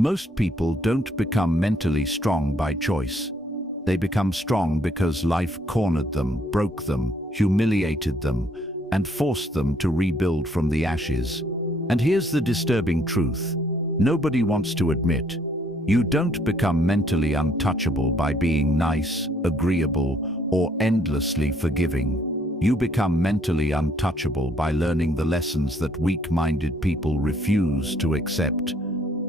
Most people don't become mentally strong by choice. They become strong because life cornered them, broke them, humiliated them, and forced them to rebuild from the ashes. And here's the disturbing truth. Nobody wants to admit. You don't become mentally untouchable by being nice, agreeable, or endlessly forgiving. You become mentally untouchable by learning the lessons that weak-minded people refuse to accept.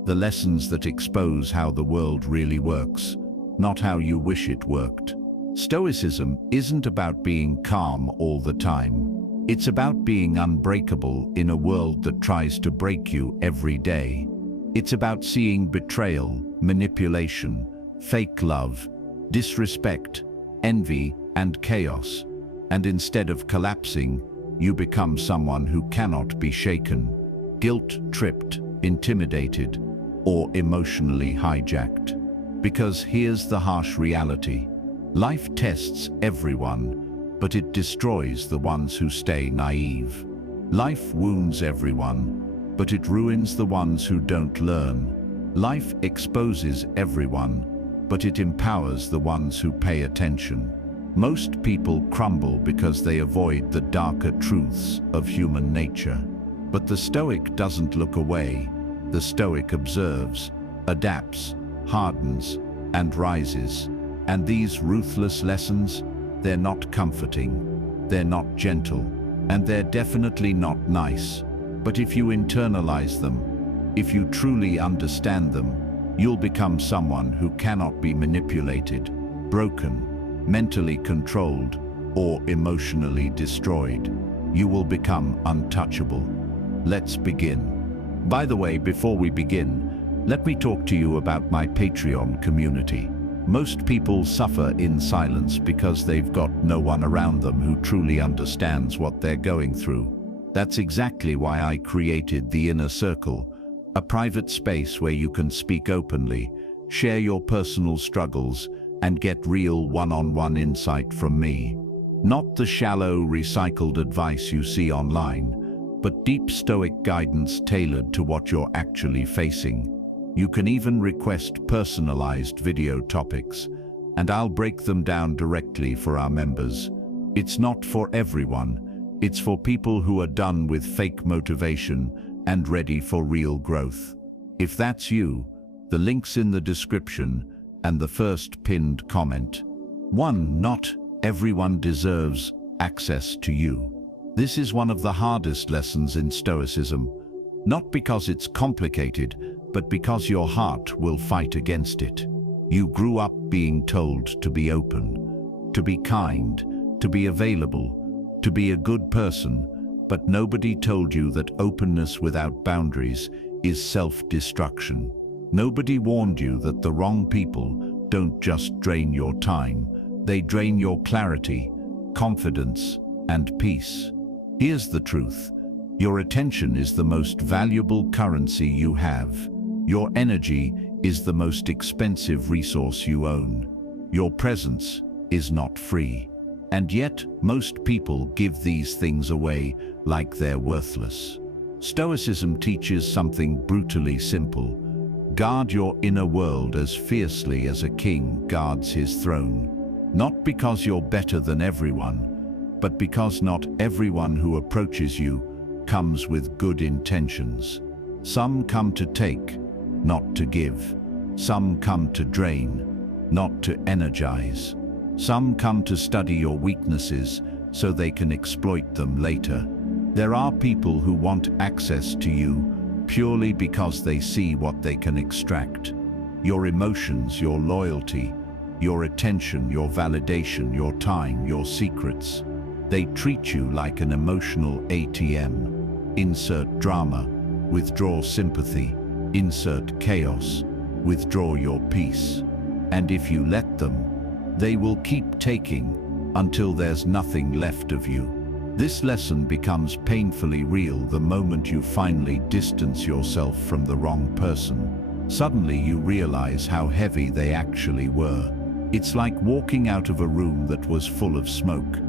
The lessons that expose how the world really works, not how you wish it worked. Stoicism isn't about being calm all the time. It's about being unbreakable in a world that tries to break you every day. It's about seeing betrayal, manipulation, fake love, disrespect, envy, and chaos. And instead of collapsing, you become someone who cannot be shaken, guilt-tripped, intimidated, or emotionally hijacked. Because here's the harsh reality. Life tests everyone, but it destroys the ones who stay naive. Life wounds everyone, but it ruins the ones who don't learn. Life exposes everyone, but it empowers the ones who pay attention. Most people crumble because they avoid the darker truths of human nature. But the Stoic doesn't look away. The Stoic observes, adapts, hardens, and rises. And these ruthless lessons, they're not comforting, they're not gentle, and they're definitely not nice. But if you internalize them, if you truly understand them, you'll become someone who cannot be manipulated, broken, mentally controlled, or emotionally destroyed. You will become untouchable. Let's begin. By the way, before we begin, let me talk to you about my Patreon community. Most people suffer in silence because they've got no one around them who truly understands what they're going through. That's exactly why I created the Inner Circle, a private space where you can speak openly, share your personal struggles, and get real one-on-one insight from me. Not the shallow, recycled advice you see online, but deep Stoic guidance tailored to what you're actually facing. You can even request personalized video topics, and I'll break them down directly for our members. It's not for everyone. It's for people who are done with fake motivation and ready for real growth. If that's you, the link's in the description and the first pinned comment. 1. Not everyone deserves access to you. This is one of the hardest lessons in Stoicism, not because it's complicated, but because your heart will fight against it. You grew up being told to be open, to be kind, to be available, to be a good person, but nobody told you that openness without boundaries is self-destruction. Nobody warned you that the wrong people don't just drain your time, they drain your clarity, confidence, and peace. Here's the truth. Your attention is the most valuable currency you have. Your energy is the most expensive resource you own. Your presence is not free. And yet, most people give these things away like they're worthless. Stoicism teaches something brutally simple. Guard your inner world as fiercely as a king guards his throne. Not because you're better than everyone, but because not everyone who approaches you comes with good intentions. Some come to take, not to give. Some come to drain, not to energize. Some come to study your weaknesses so they can exploit them later. There are people who want access to you purely because they see what they can extract. Your emotions, your loyalty, your attention, your validation, your time, your secrets. They treat you like an emotional ATM. Insert drama, withdraw sympathy. Insert chaos, withdraw your peace. And if you let them, they will keep taking until there's nothing left of you. This lesson becomes painfully real the moment you finally distance yourself from the wrong person. Suddenly you realize how heavy they actually were. It's like walking out of a room that was full of smoke.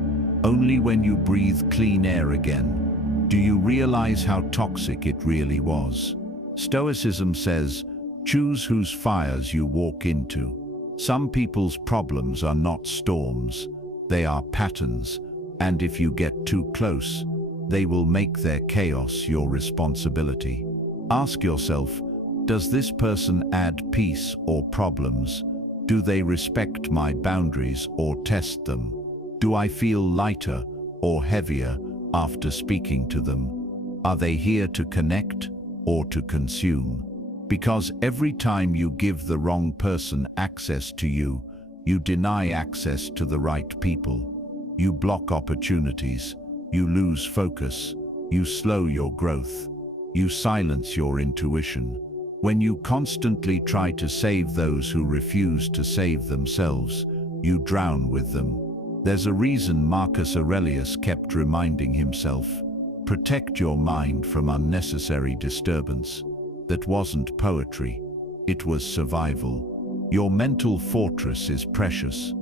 Only when you breathe clean air again do you realize how toxic it really was. Stoicism says, Choose whose fires you walk into. Some people's problems are not storms, they are patterns, and if you get too close, they will make their chaos your responsibility. Ask yourself, does this person add peace or problems? Do they respect my boundaries or test them? Do I feel lighter or heavier after speaking to them? Are they here to connect or to consume? Because every time you give the wrong person access to you, you deny access to the right people. You block opportunities, you lose focus, you slow your growth, you silence your intuition. When you constantly try to save those who refuse to save themselves, you drown with them. There's a reason Marcus Aurelius kept reminding himself, protect your mind from unnecessary disturbance. That wasn't poetry, it was survival. Your mental fortress is precious.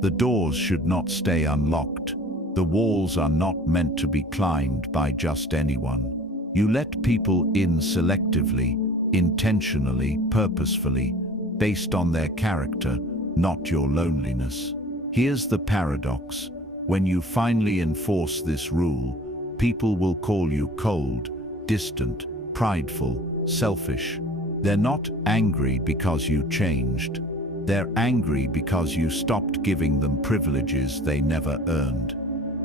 The doors should not stay unlocked. The walls are not meant to be climbed by just anyone. You let people in selectively, intentionally, purposefully, based on their character, not your loneliness. Here's the paradox. When you finally enforce this rule, people will call you cold, distant, prideful, selfish. They're not angry because you changed. They're angry because you stopped giving them privileges they never earned.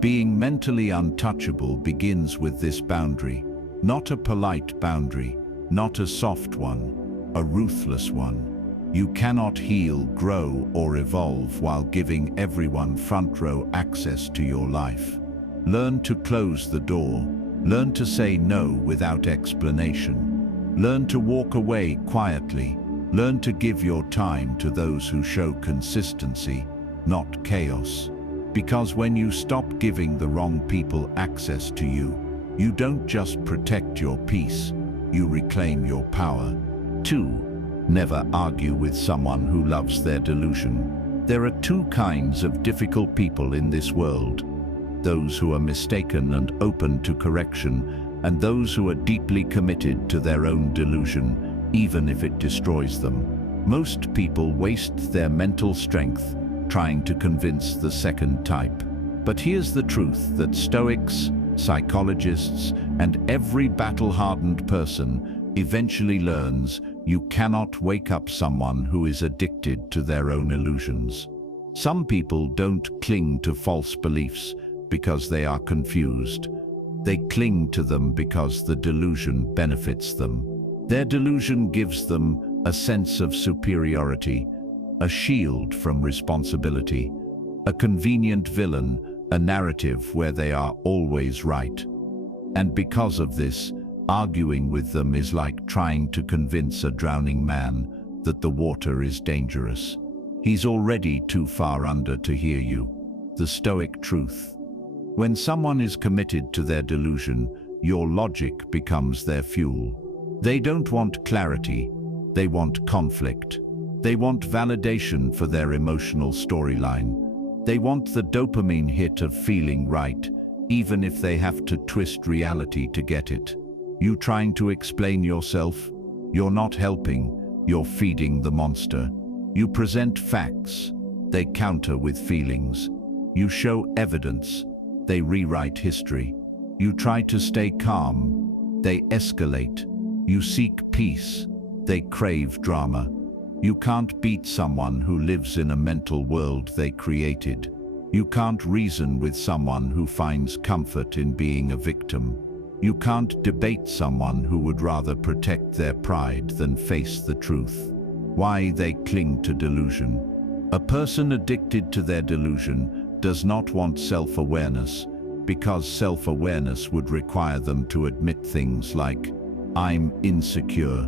Being mentally untouchable begins with this boundary, not a polite boundary, not a soft one, a ruthless one. You cannot heal, grow, or evolve while giving everyone front row access to your life. Learn to close the door. Learn to say no without explanation. Learn to walk away quietly. Learn to give your time to those who show consistency, not chaos. Because when you stop giving the wrong people access to you, you don't just protect your peace, you reclaim your power. 2. Never argue with someone who loves their delusion. There are two kinds of difficult people in this world. Those who are mistaken and open to correction, and those who are deeply committed to their own delusion, even if it destroys them. Most people waste their mental strength trying to convince the second type. But here's the truth that Stoics, psychologists, and every battle-hardened person eventually learns: you cannot wake up someone who is addicted to their own illusions. Some people don't cling to false beliefs because they are confused. They cling to them because the delusion benefits them. Their delusion gives them a sense of superiority, a shield from responsibility, a convenient villain, a narrative where they are always right. And because of this, arguing with them is like trying to convince a drowning man that the water is dangerous. He's already too far under to hear you. The Stoic truth. When someone is committed to their delusion, your logic becomes their fuel. They don't want clarity, they want conflict. They want validation for their emotional storyline. They want the dopamine hit of feeling right, even if they have to twist reality to get it. You trying to explain yourself? You're not helping, you're feeding the monster. You present facts, they counter with feelings. You show evidence, they rewrite history. You try to stay calm, they escalate. You seek peace, they crave drama. You can't beat someone who lives in a mental world they created. You can't reason with someone who finds comfort in being a victim. You can't debate someone who would rather protect their pride than face the truth. Why they cling to delusion? A person addicted to their delusion does not want self-awareness, because self-awareness would require them to admit things like, I'm insecure,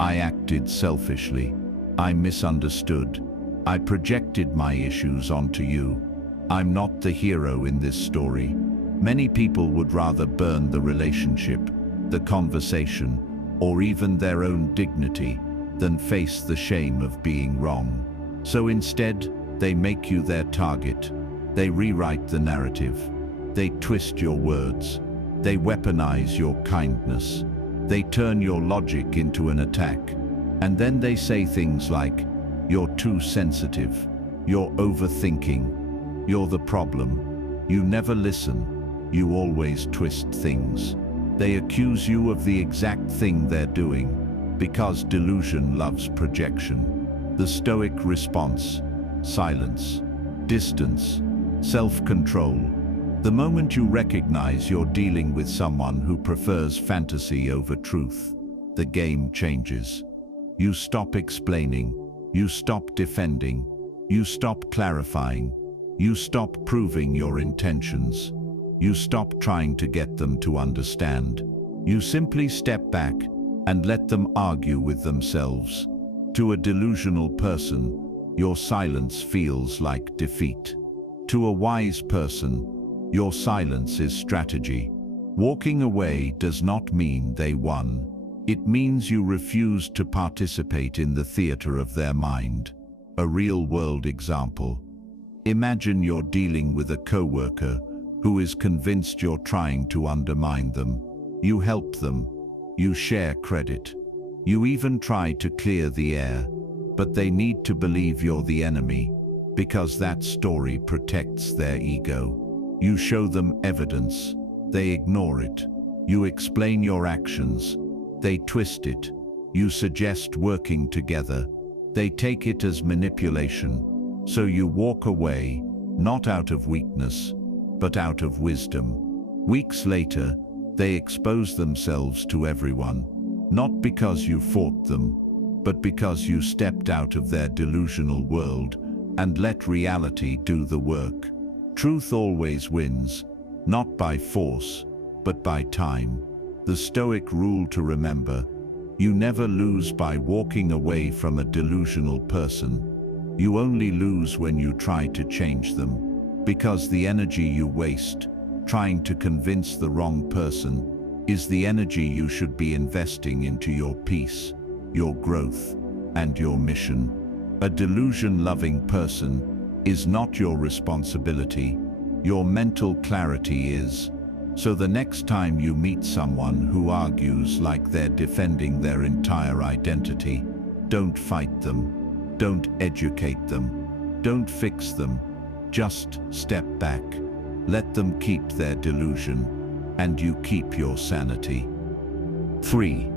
I acted selfishly, I misunderstood, I projected my issues onto you, I'm not the hero in this story. Many people would rather burn the relationship, the conversation, or even their own dignity than face the shame of being wrong. So instead, they make you their target. They rewrite the narrative. They twist your words. They weaponize your kindness. They turn your logic into an attack. And then they say things like, "You're too sensitive. You're overthinking. You're the problem. You never listen. You always twist things." They accuse you of the exact thing they're doing, because delusion loves projection. The Stoic response: silence, distance, self-control. The moment you recognize you're dealing with someone who prefers fantasy over truth, the game changes. You stop explaining, you stop defending, you stop clarifying, you stop proving your intentions, you stop trying to get them to understand. You simply step back and let them argue with themselves. To a delusional person, your silence feels like defeat. To a wise person, your silence is strategy. Walking away does not mean they won. It means you refuse to participate in the theater of their mind. A real-world example. Imagine you're dealing with a coworker who is convinced you're trying to undermine them. You help them. You share credit. You even try to clear the air. But they need to believe you're the enemy, because that story protects their ego. You show them evidence. They ignore it. You explain your actions. They twist it. You suggest working together. They take it as manipulation. So you walk away, not out of weakness, but out of wisdom. Weeks later, they expose themselves to everyone, not because you fought them, but because you stepped out of their delusional world and let reality do the work. Truth always wins, not by force, but by time. The Stoic rule to remember: you never lose by walking away from a delusional person. You only lose when you try to change them, because the energy you waste trying to convince the wrong person is the energy you should be investing into your peace, your growth, and your mission. A delusion-loving person is not your responsibility. Your mental clarity is. So the next time you meet someone who argues like they're defending their entire identity, don't fight them. Don't educate them. Don't fix them. Just step back. Let them keep their delusion, and you keep your sanity. 3.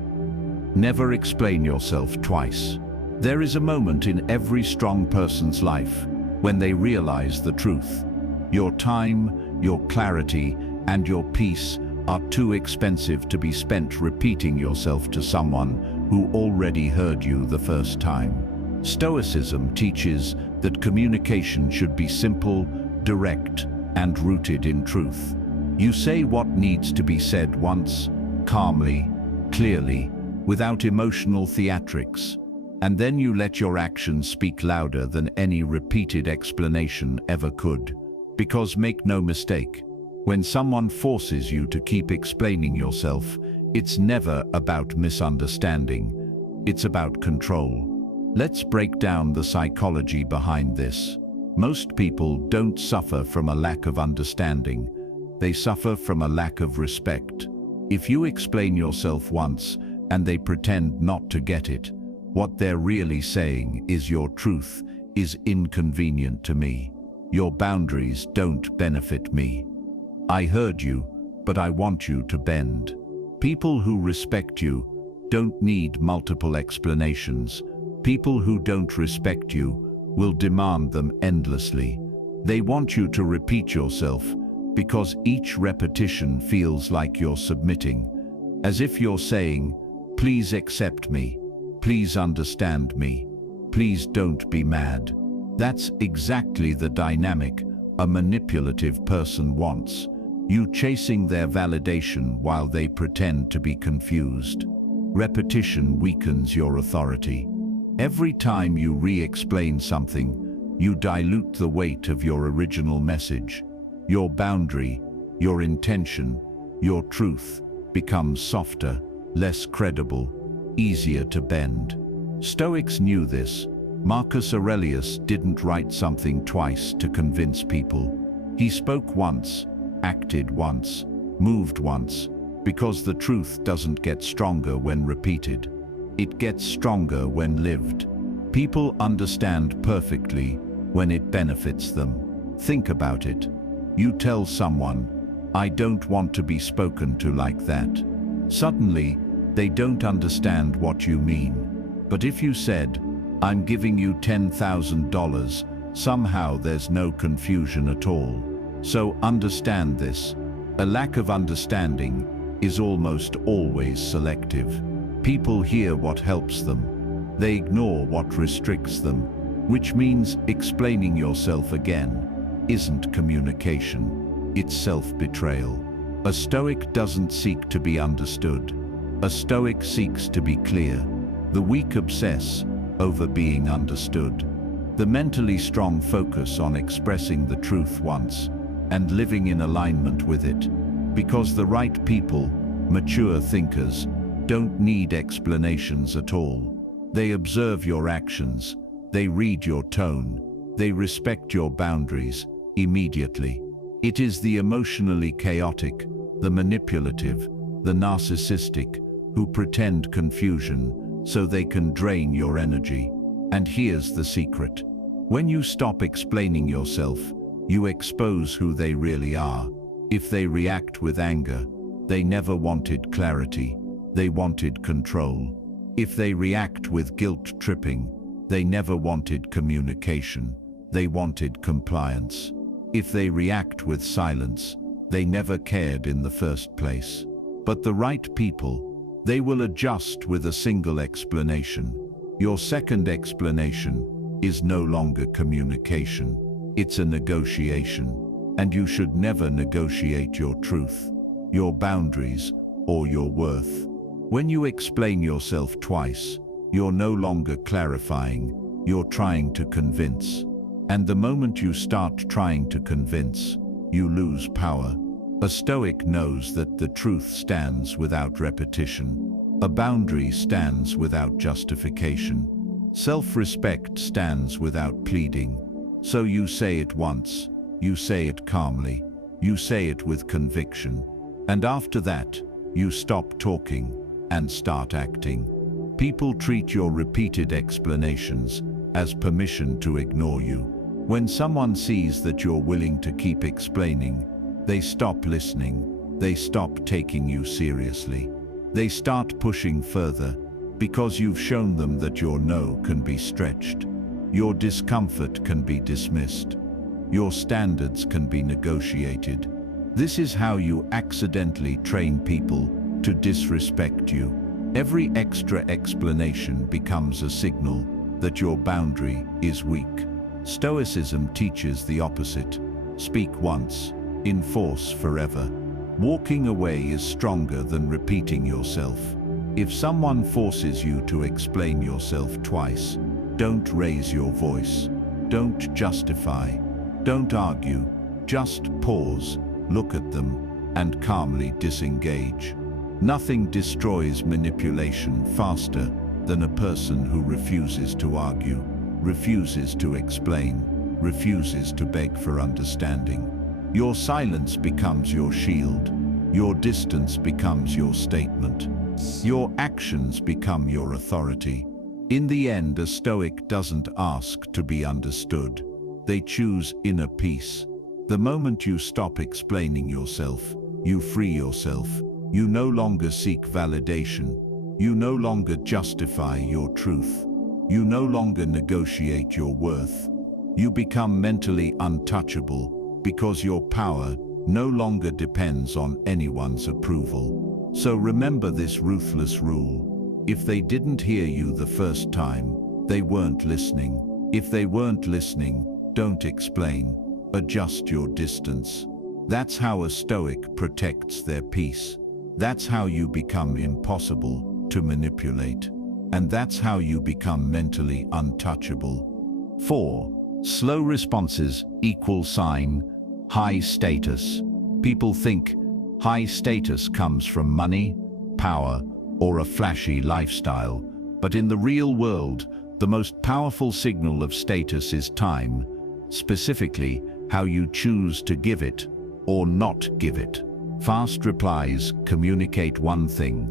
Never explain yourself twice. There is a moment in every strong person's life when they realize the truth. Your time, your clarity, and your peace are too expensive to be spent repeating yourself to someone who already heard you the first time. Stoicism teaches that communication should be simple, direct, and rooted in truth. You say what needs to be said once, calmly, clearly, without emotional theatrics, and then you let your actions speak louder than any repeated explanation ever could. Because make no mistake, when someone forces you to keep explaining yourself, it's never about misunderstanding. It's about control. Let's break down the psychology behind this. Most people don't suffer from a lack of understanding. They suffer from a lack of respect. If you explain yourself once and they pretend not to get it, what they're really saying is your truth is inconvenient to me. Your boundaries don't benefit me. I heard you, but I want you to bend. People who respect you don't need multiple explanations. People who don't respect you will demand them endlessly. They want you to repeat yourself because each repetition feels like you're submitting, as if you're saying, "Please accept me, please understand me, please don't be mad." That's exactly the dynamic a manipulative person wants. You chasing their validation while they pretend to be confused. Repetition weakens your authority. Every time you re-explain something, you dilute the weight of your original message. Your boundary, your intention, your truth becomes softer, less credible, easier to bend. Stoics knew this. Marcus Aurelius didn't write something twice to convince people. He spoke once, acted once, moved once, because the truth doesn't get stronger when repeated. It gets stronger when lived. People understand perfectly when it benefits them. Think about it. You tell someone, "I don't want to be spoken to like that." Suddenly, they don't understand what you mean. But if you said, "I'm giving you $10,000, somehow there's no confusion at all. So understand this. A lack of understanding is almost always selective. People hear what helps them. They ignore what restricts them, which means explaining yourself again isn't communication, it's self-betrayal. A Stoic doesn't seek to be understood. A Stoic seeks to be clear. The weak obsess over being understood. The mentally strong focus on expressing the truth once and living in alignment with it. Because the right people, mature thinkers, don't need explanations at all. They observe your actions, they read your tone, they respect your boundaries immediately. It is the emotionally chaotic, the manipulative, the narcissistic, who pretend confusion so they can drain your energy. And here's the secret. When you stop explaining yourself, you expose who they really are. If they react with anger, they never wanted clarity, they wanted control. If they react with guilt tripping, they never wanted communication, they wanted compliance. If they react with silence, they never cared in the first place. But the right people, they will adjust with a single explanation. Your second explanation is no longer communication, it's a negotiation. And you should never negotiate your truth, your boundaries, or your worth. When you explain yourself twice, you're no longer clarifying, you're trying to convince. And the moment you start trying to convince, you lose power. A Stoic knows that the truth stands without repetition. A boundary stands without justification. Self-respect stands without pleading. So you say it once, you say it calmly, you say it with conviction. And after that, you stop talking and start acting. People treat your repeated explanations as permission to ignore you. When someone sees that you're willing to keep explaining, they stop listening, they stop taking you seriously. They start pushing further because you've shown them that your no can be stretched. Your discomfort can be dismissed. Your standards can be negotiated. This is how you accidentally train people to disrespect you. Every extra explanation becomes a signal that your boundary is weak. Stoicism teaches the opposite. Speak once, enforce forever. Walking away is stronger than repeating yourself. If someone forces you to explain yourself twice, don't raise your voice. Don't justify. Don't argue. Just pause, look at them, and calmly disengage. Nothing destroys manipulation faster than a person who refuses to argue, refuses to explain, refuses to beg for understanding. Your silence becomes your shield. Your distance becomes your statement. Your actions become your authority. In the end, a Stoic doesn't ask to be understood. They choose inner peace. The moment you stop explaining yourself, you free yourself. You no longer seek validation. You no longer justify your truth. You no longer negotiate your worth. You become mentally untouchable because your power no longer depends on anyone's approval. So remember this ruthless rule. If they didn't hear you the first time, they weren't listening. If they weren't listening, don't explain. Adjust your distance. That's how a Stoic protects their peace. That's how you become impossible to manipulate. And that's how you become mentally untouchable. 4. Slow responses equal sign high status. People think high status comes from money, power, or a flashy lifestyle. But in the real world, the most powerful signal of status is time, specifically how you choose to give it or not give it. Fast replies communicate one thing.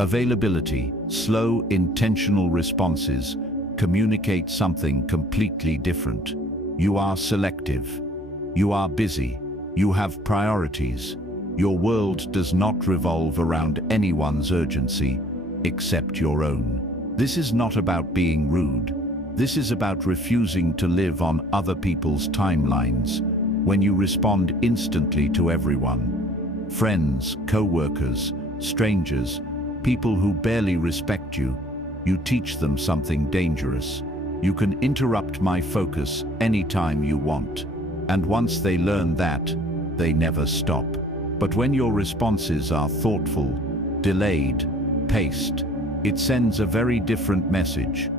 Availability, slow, intentional responses communicate something completely different. You are selective. You are busy. You have priorities. Your world does not revolve around anyone's urgency except your own. This is not about being rude. This is about refusing to live on other people's timelines. When you respond instantly to everyone, friends, co-workers, strangers, people who barely respect you, you teach them something dangerous. You can interrupt my focus anytime you want. And once they learn that, they never stop. But when your responses are thoughtful, delayed, paced, it sends a very different message.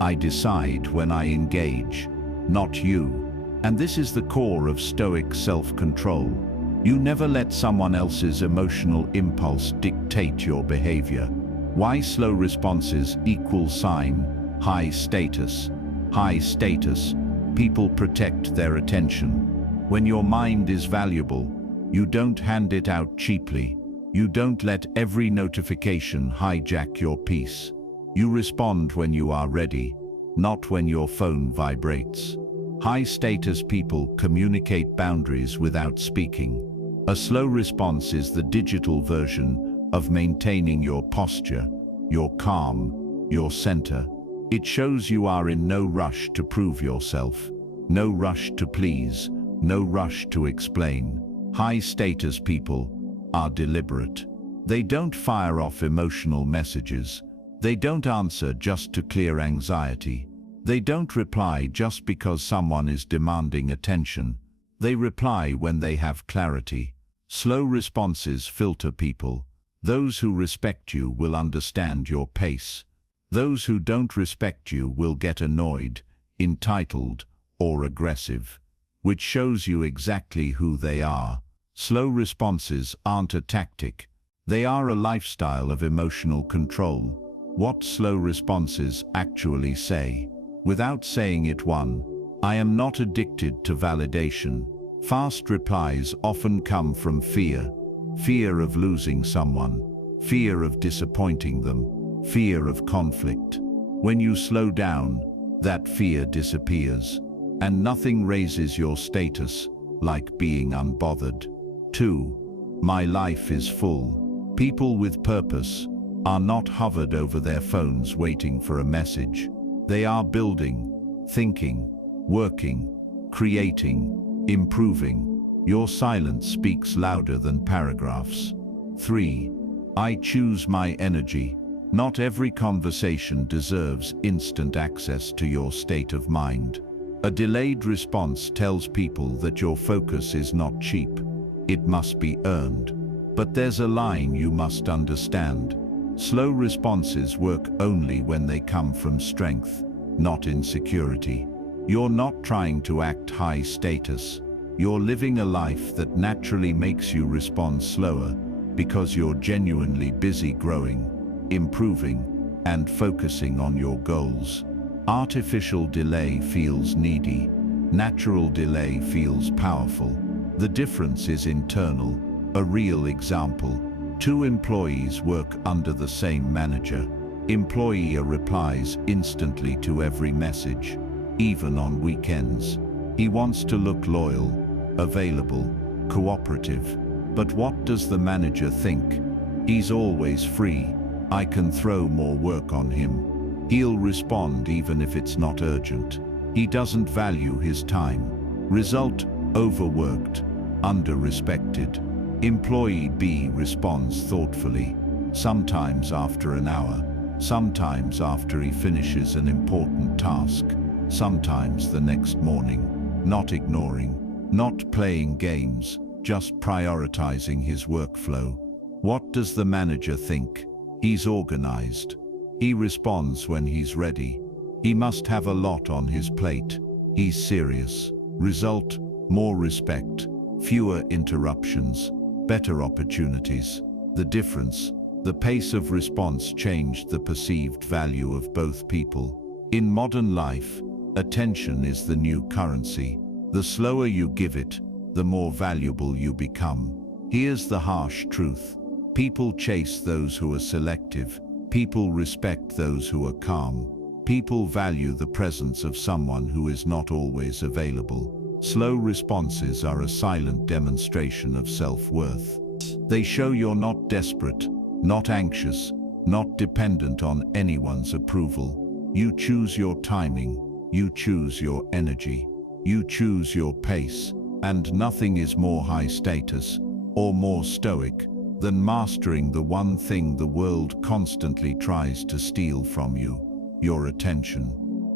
I decide when I engage, not you. And this is the core of Stoic self-control. You never let someone else's emotional impulse dictate your behavior. Why slow responses equal sign, high status. High status, people protect their attention. When your mind is valuable, you don't hand it out cheaply. You don't let every notification hijack your peace. You respond when you are ready, not when your phone vibrates. High-status people communicate boundaries without speaking. A slow response is the digital version of maintaining your posture, your calm, your center. It shows you are in no rush to prove yourself, no rush to please, no rush to explain. High-status people are deliberate. They don't fire off emotional messages. They don't answer just to clear anxiety. They don't reply just because someone is demanding attention. They reply when they have clarity. Slow responses filter people. Those who respect you will understand your pace. Those who don't respect you will get annoyed, entitled, or aggressive, which shows you exactly who they are. Slow responses aren't a tactic. They are a lifestyle of emotional control. What slow responses actually say? Without saying it, 1. I am not addicted to validation. Fast replies often come from fear. Fear of losing someone. Fear of disappointing them. Fear of conflict. When you slow down, that fear disappears. And nothing raises your status like being unbothered. 2. My life is full. People with purpose are not hovered over their phones waiting for a message. They are building, thinking, working, creating, improving. Your silence speaks louder than paragraphs. 3. I choose my energy. Not every conversation deserves instant access to your state of mind. A delayed response tells people that your focus is not cheap. It must be earned. But there's a line you must understand. Slow responses work only when they come from strength, not insecurity. You're not trying to act high status. You're living a life that naturally makes you respond slower because you're genuinely busy growing, improving, and focusing on your goals. Artificial delay feels needy. Natural delay feels powerful. The difference is internal. A real example. 2 employees work under the same manager. Employee replies instantly to every message, even on weekends. He wants to look loyal, available, cooperative. But what does the manager think? He's always free. I can throw more work on him. He'll respond even if it's not urgent. He doesn't value his time. Result: overworked, under-respected. Employee B responds thoughtfully, sometimes after an hour, sometimes after he finishes an important task, sometimes the next morning, not ignoring, not playing games, just prioritizing his workflow. What does the manager think? He's organized. He responds when he's ready. He must have a lot on his plate. He's serious. Result: more respect, fewer interruptions, better opportunities. The difference: the pace of response changed the perceived value of both people. In modern life, attention is the new currency. The slower you give it, the more valuable you become. Here's the harsh truth. People chase those who are selective. People respect those who are calm. People value the presence of someone who is not always available. Slow responses are a silent demonstration of self-worth. They show you're not desperate, not anxious, not dependent on anyone's approval. You choose your timing, you choose your energy, you choose your pace, and nothing is more high status or more stoic than mastering the one thing the world constantly tries to steal from you: your attention.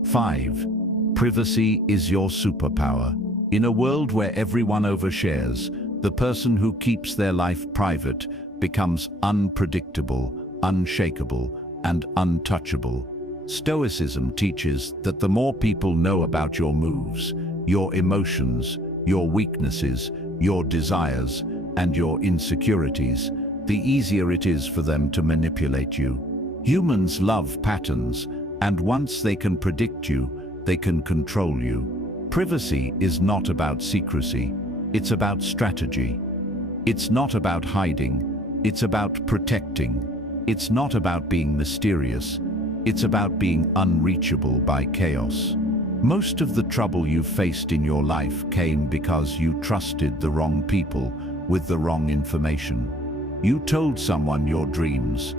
5. Privacy is your superpower. In a world where everyone overshares, the person who keeps their life private becomes unpredictable, unshakable, and untouchable. Stoicism teaches that the more people know about your moves, your emotions, your weaknesses, your desires, and your insecurities, the easier it is for them to manipulate you. Humans love patterns, and once they can predict you, they can control you. Privacy is not about secrecy, it's about strategy. It's not about hiding, it's about protecting. It's not about being mysterious, it's about being unreachable by chaos. Most of the trouble you've faced in your life came because you trusted the wrong people with the wrong information. You told someone your dreams,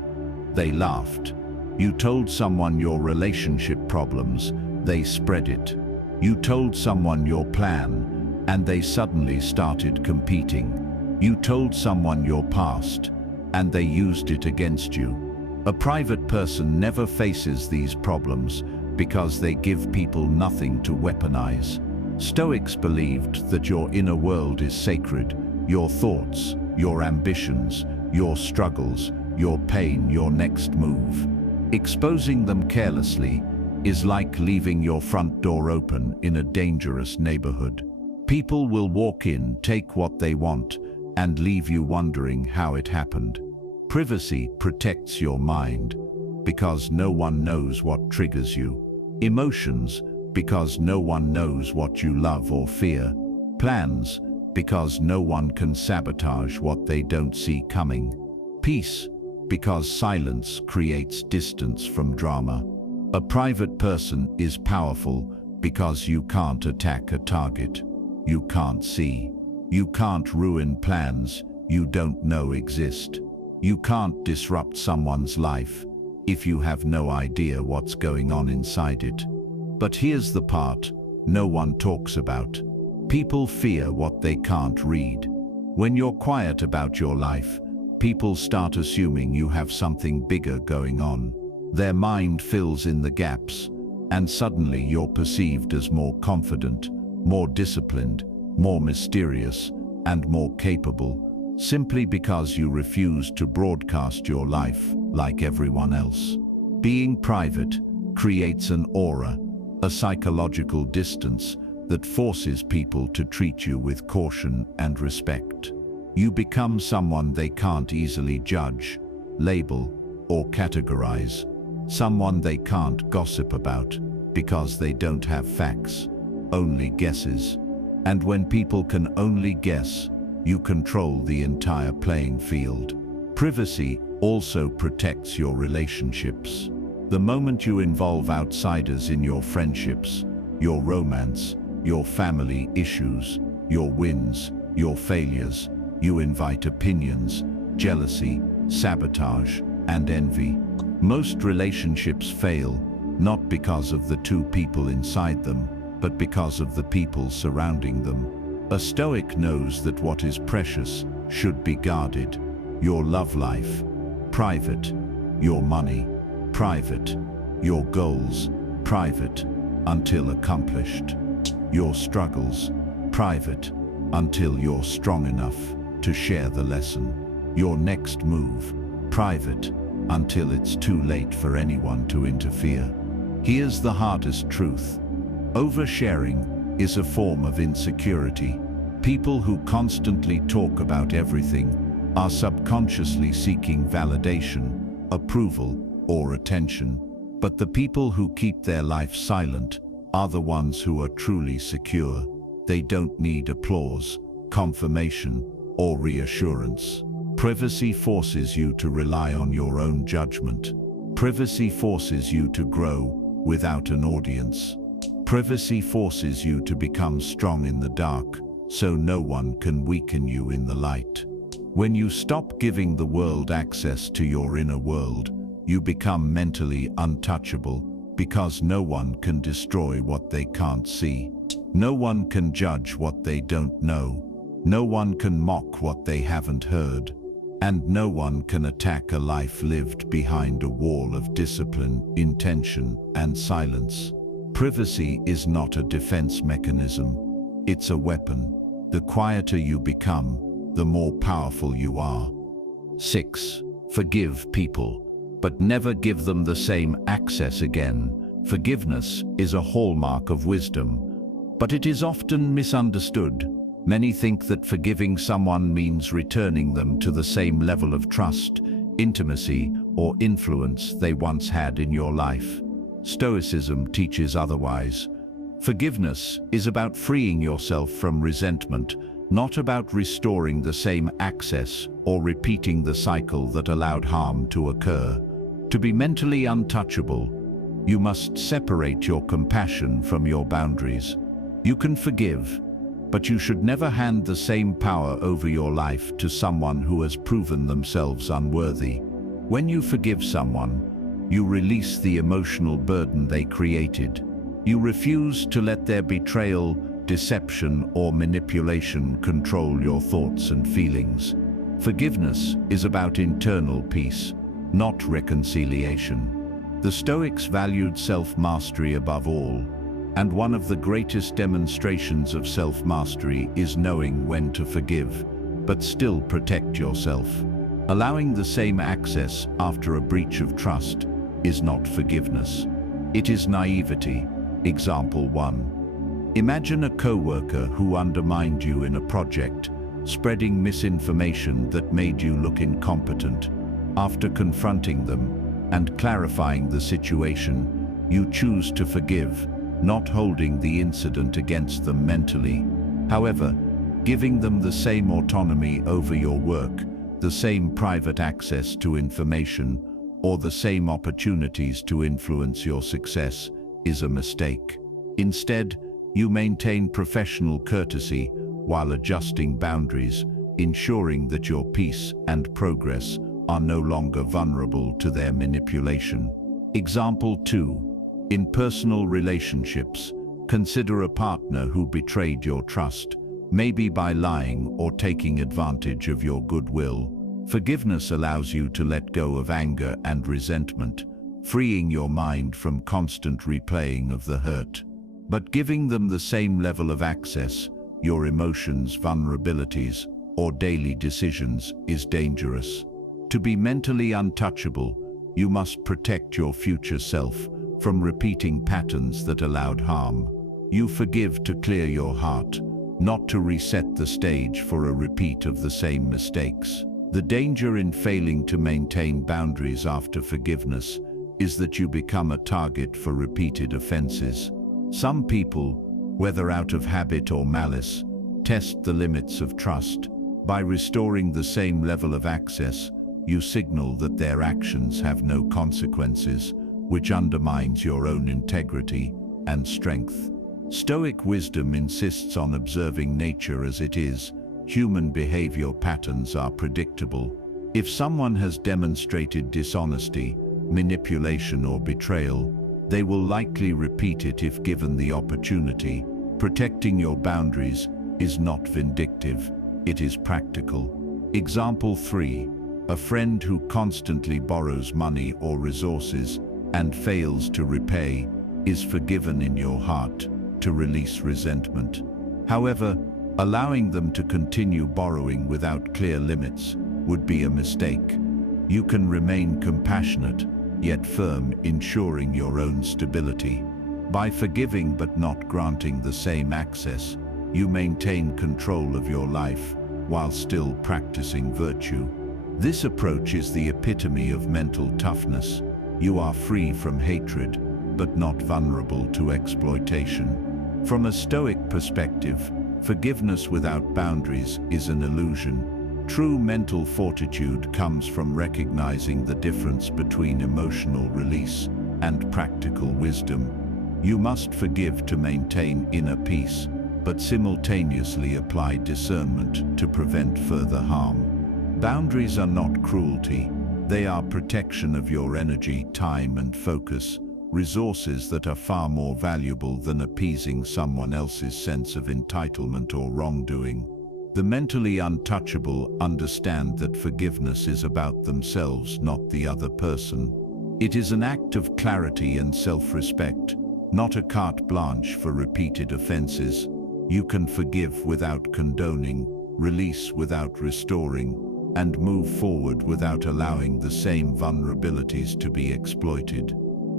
they laughed. You told someone your relationship problems, they spread it. You told someone your plan, and they suddenly started competing. You told someone your past, and they used it against you. A private person never faces these problems because they give people nothing to weaponize. Stoics believed that your inner world is sacred: your thoughts, your ambitions, your struggles, your pain, your next move. Exposing them carelessly is like leaving your front door open in a dangerous neighborhood. People will walk in, take what they want, and leave you wondering how it happened. Privacy protects your mind because no one knows what triggers you. Emotions, because no one knows what you love or fear. Plans, because no one can sabotage what they don't see coming. Peace, because silence creates distance from drama. A private person is powerful because you can't attack a target you can't see. You can't ruin plans you don't know exist. You can't disrupt someone's life if you have no idea what's going on inside it. But here's the part no one talks about. People fear what they can't read. When you're quiet about your life, people start assuming you have something bigger going on. Their mind fills in the gaps, and suddenly you're perceived as more confident, more disciplined, more mysterious, and more capable, simply because you refuse to broadcast your life like everyone else. Being private creates an aura, a psychological distance that forces people to treat you with caution and respect. You become someone they can't easily judge, label, or categorize. Someone they can't gossip about because they don't have facts, only guesses. And when people can only guess, you control the entire playing field. Privacy also protects your relationships. The moment you involve outsiders in your friendships, your romance, your family issues, your wins, your failures, you invite opinions, jealousy, sabotage, and envy. Most relationships fail, not because of the two people inside them, but because of the people surrounding them. A Stoic knows that what is precious should be guarded. Your love life, private. Your money, private. Your goals, private, until accomplished. Your struggles, private, until you're strong enough to share the lesson. Your next move, private, until it's too late for anyone to interfere. Here's the hardest truth. Oversharing is a form of insecurity. People who constantly talk about everything are subconsciously seeking validation, approval, or attention. But the people who keep their life silent are the ones who are truly secure. They don't need applause, confirmation, or reassurance. Privacy forces you to rely on your own judgment. Privacy forces you to grow without an audience. Privacy forces you to become strong in the dark, so no one can weaken you in the light. When you stop giving the world access to your inner world, you become mentally untouchable, because no one can destroy what they can't see. No one can judge what they don't know. No one can mock what they haven't heard. And no one can attack a life lived behind a wall of discipline, intention, and silence. Privacy is not a defense mechanism. It's a weapon. The quieter you become, the more powerful you are. 6. Forgive people, but never give them the same access again. Forgiveness is a hallmark of wisdom, but it is often misunderstood. Many think that forgiving someone means returning them to the same level of trust, intimacy, or influence they once had in your life. Stoicism teaches otherwise. Forgiveness is about freeing yourself from resentment, not about restoring the same access or repeating the cycle that allowed harm to occur. To be mentally untouchable, you must separate your compassion from your boundaries. You can forgive, but you should never hand the same power over your life to someone who has proven themselves unworthy. When you forgive someone, you release the emotional burden they created. You refuse to let their betrayal, deception, or manipulation control your thoughts and feelings. Forgiveness is about internal peace, not reconciliation. The Stoics valued self-mastery above all, and one of the greatest demonstrations of self-mastery is knowing when to forgive, but still protect yourself. Allowing the same access after a breach of trust is not forgiveness. It is naivety. Example 1. Imagine a co-worker who undermined you in a project, spreading misinformation that made you look incompetent. After confronting them and clarifying the situation, you choose to forgive, not holding the incident against them mentally. However, giving them the same autonomy over your work, the same private access to information, or the same opportunities to influence your success is a mistake. Instead, you maintain professional courtesy while adjusting boundaries, ensuring that your peace and progress are no longer vulnerable to their manipulation. Example 2. In personal relationships, consider a partner who betrayed your trust, maybe by lying or taking advantage of your goodwill. Forgiveness allows you to let go of anger and resentment, freeing your mind from constant replaying of the hurt. But giving them the same level of access, your emotions, vulnerabilities, or daily decisions is dangerous. To be mentally untouchable, you must protect your future self from repeating patterns that allowed harm. You forgive to clear your heart, not to reset the stage for a repeat of the same mistakes. The danger in failing to maintain boundaries after forgiveness is that you become a target for repeated offenses. Some people, whether out of habit or malice, test the limits of trust. By restoring the same level of access, you signal that their actions have no consequences, which undermines your own integrity and strength. Stoic wisdom insists on observing nature as it is. Human behavior patterns are predictable. If someone has demonstrated dishonesty, manipulation, or betrayal, they will likely repeat it if given the opportunity. Protecting your boundaries is not vindictive, it is practical. Example 3. A friend who constantly borrows money or resources and fails to repay is forgiven in your heart to release resentment. However, allowing them to continue borrowing without clear limits would be a mistake. You can remain compassionate, yet firm, ensuring your own stability. By forgiving but not granting the same access, you maintain control of your life while still practicing virtue. This approach is the epitome of mental toughness. You are free from hatred, but not vulnerable to exploitation. From a Stoic perspective, forgiveness without boundaries is an illusion. True mental fortitude comes from recognizing the difference between emotional release and practical wisdom. You must forgive to maintain inner peace, but simultaneously apply discernment to prevent further harm. Boundaries are not cruelty. They are protection of your energy, time, and focus, resources that are far more valuable than appeasing someone else's sense of entitlement or wrongdoing. The mentally untouchable understand that forgiveness is about themselves, not the other person. It is an act of clarity and self-respect, not a carte blanche for repeated offenses. You can forgive without condoning, release without restoring, and move forward without allowing the same vulnerabilities to be exploited.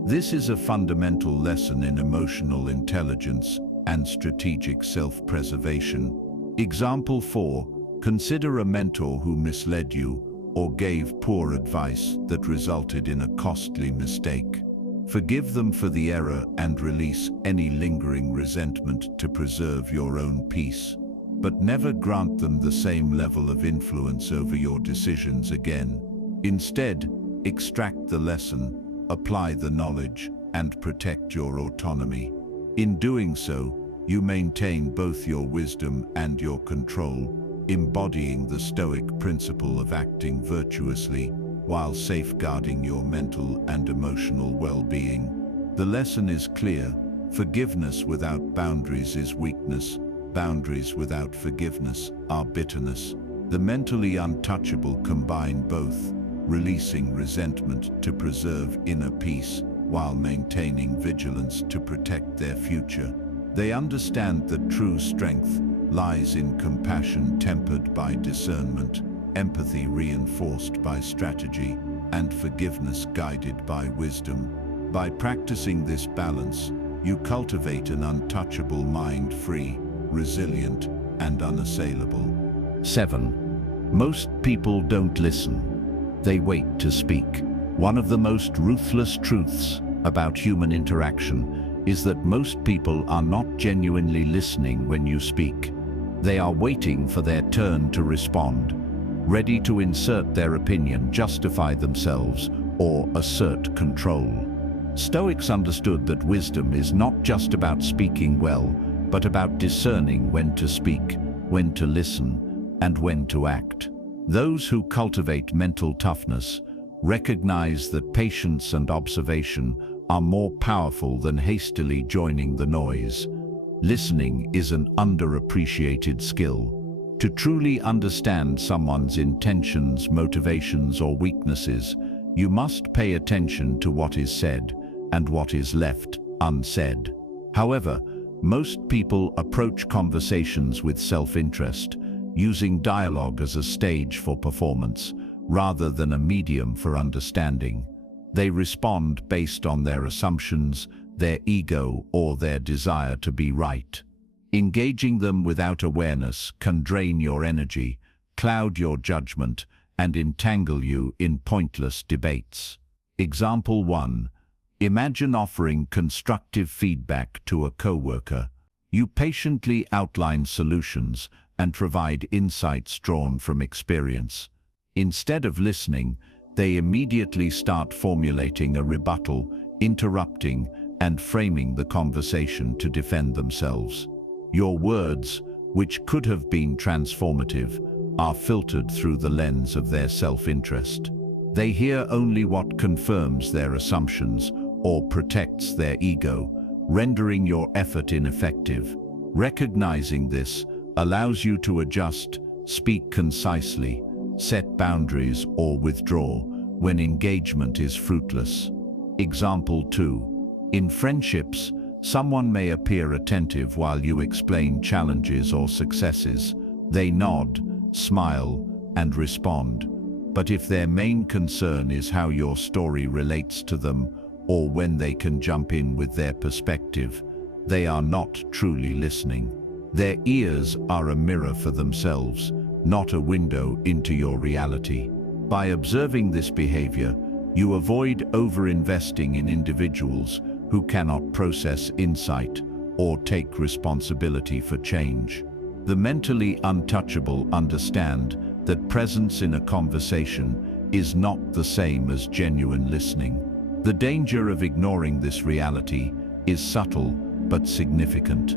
This is a fundamental lesson in emotional intelligence and strategic self-preservation. Example 4. Consider a mentor who misled you or gave poor advice that resulted in a costly mistake. Forgive them for the error and release any lingering resentment to preserve your own peace. But never grant them the same level of influence over your decisions again. Instead, extract the lesson, apply the knowledge, and protect your autonomy. In doing so, you maintain both your wisdom and your control, embodying the Stoic principle of acting virtuously while safeguarding your mental and emotional well-being. The lesson is clear: forgiveness without boundaries is weakness. Boundaries without forgiveness are bitterness. The mentally untouchable combine both, releasing resentment to preserve inner peace while maintaining vigilance to protect their future. They understand that true strength lies in compassion tempered by discernment, empathy reinforced by strategy, and forgiveness guided by wisdom. By practicing this balance, you cultivate an untouchable mind, free, resilient, and unassailable. 7. Most people don't listen. They wait to speak. One of the most ruthless truths about human interaction is that most people are not genuinely listening when you speak. They are waiting for their turn to respond, ready to insert their opinion, justify themselves, or assert control. Stoics understood that wisdom is not just about speaking well, but about discerning when to speak, when to listen, and when to act. Those who cultivate mental toughness recognize that patience and observation are more powerful than hastily joining the noise. Listening is an underappreciated skill. To truly understand someone's intentions, motivations, or weaknesses, you must pay attention to what is said and what is left unsaid. However, most people approach conversations with self-interest, using dialogue as a stage for performance, rather than a medium for understanding. They respond based on their assumptions, their ego, or their desire to be right. Engaging them without awareness can drain your energy, cloud your judgment, and entangle you in pointless debates. Example 1. Imagine offering constructive feedback to a coworker. You patiently outline solutions and provide insights drawn from experience. Instead of listening, they immediately start formulating a rebuttal, interrupting, and framing the conversation to defend themselves. Your words, which could have been transformative, are filtered through the lens of their self-interest. They hear only what confirms their assumptions or protects their ego, rendering your effort ineffective. Recognizing this allows you to adjust, speak concisely, set boundaries, or withdraw when engagement is fruitless. Example 2. In friendships, someone may appear attentive while you explain challenges or successes. They nod, smile, and respond. But if their main concern is how your story relates to them, or when they can jump in with their perspective, they are not truly listening. Their ears are a mirror for themselves, not a window into your reality. By observing this behavior, you avoid over-investing in individuals who cannot process insight or take responsibility for change. The mentally untouchable understand that presence in a conversation is not the same as genuine listening. The danger of ignoring this reality is subtle but significant.